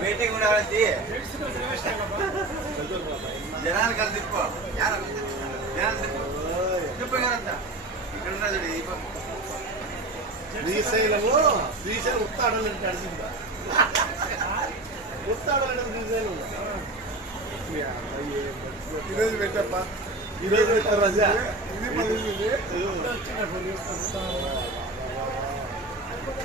Meeting ఉండాలి జనాలు కలిసి తిప్పో జనాలు తిప్పు. తిప్పు కదా ఇక్కడ ఉన్నా చూడు ఈ పక్క. శ్రీశైలము శ్రీశైలం ఉత్తాడలేదు అడిగిందా ఉత్తాడలేదు శ్రీశైలం ఈరోజు పెట్టప్ప. ఈరోజు పెట్టారు రజా. ఇది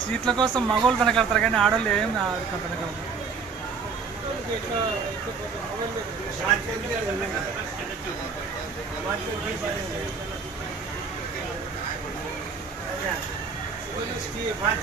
సీట్ల కోసం మగోళ్ళు వెనకడతారు కానీ ఆడోళ్ళు ఏం కనకడతారు Thank you. પાંચ